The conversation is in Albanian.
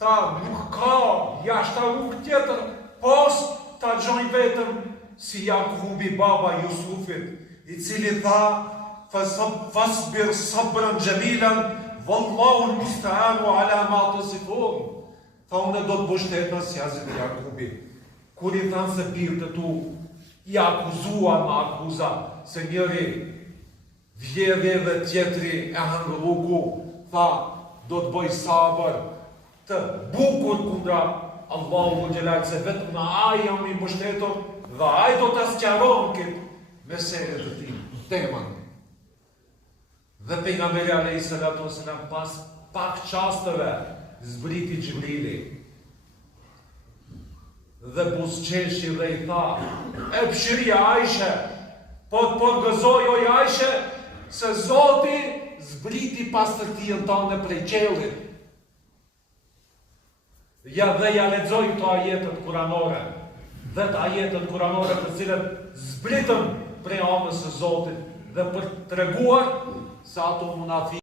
Tha, nuk ka jashta rrugë tjetër, pos ta gjojnë vetëm si Jakubi baba Jusufit, i cili tha, fasbir sabran gjemilan, vallahu l-musta'anu ala ma të sifon. Tha, unë do të bështetna si Hazreti Jakubi. Kur i thanë se birtë tu, i akuzuan me akuza, se njëri vjedhje dhe tjetri e hëngë rrugu, tha, do të bëj sabër të bukur kundra Allahu Gjelal, se vetëm në aj jam i mbështetur dhe aj do të sqaron këtë meselet të tim, temën. Dhe pejgamberi alayhi salatu wasalam pas pak çasteve zbriti Xhibrili dhe buzëqeshi dhe i tha, e pëshiria Ajshe, po të gëzoj oj Ajshe, se Zoti zbriti pastërtinë tënde prej qellit. Ja dhe ja lexoj këto ajetet kuranore, dhe të ajetet kuranore të cilët zbritën prej anës së Zotit, dhe për të treguar se ato munafiqët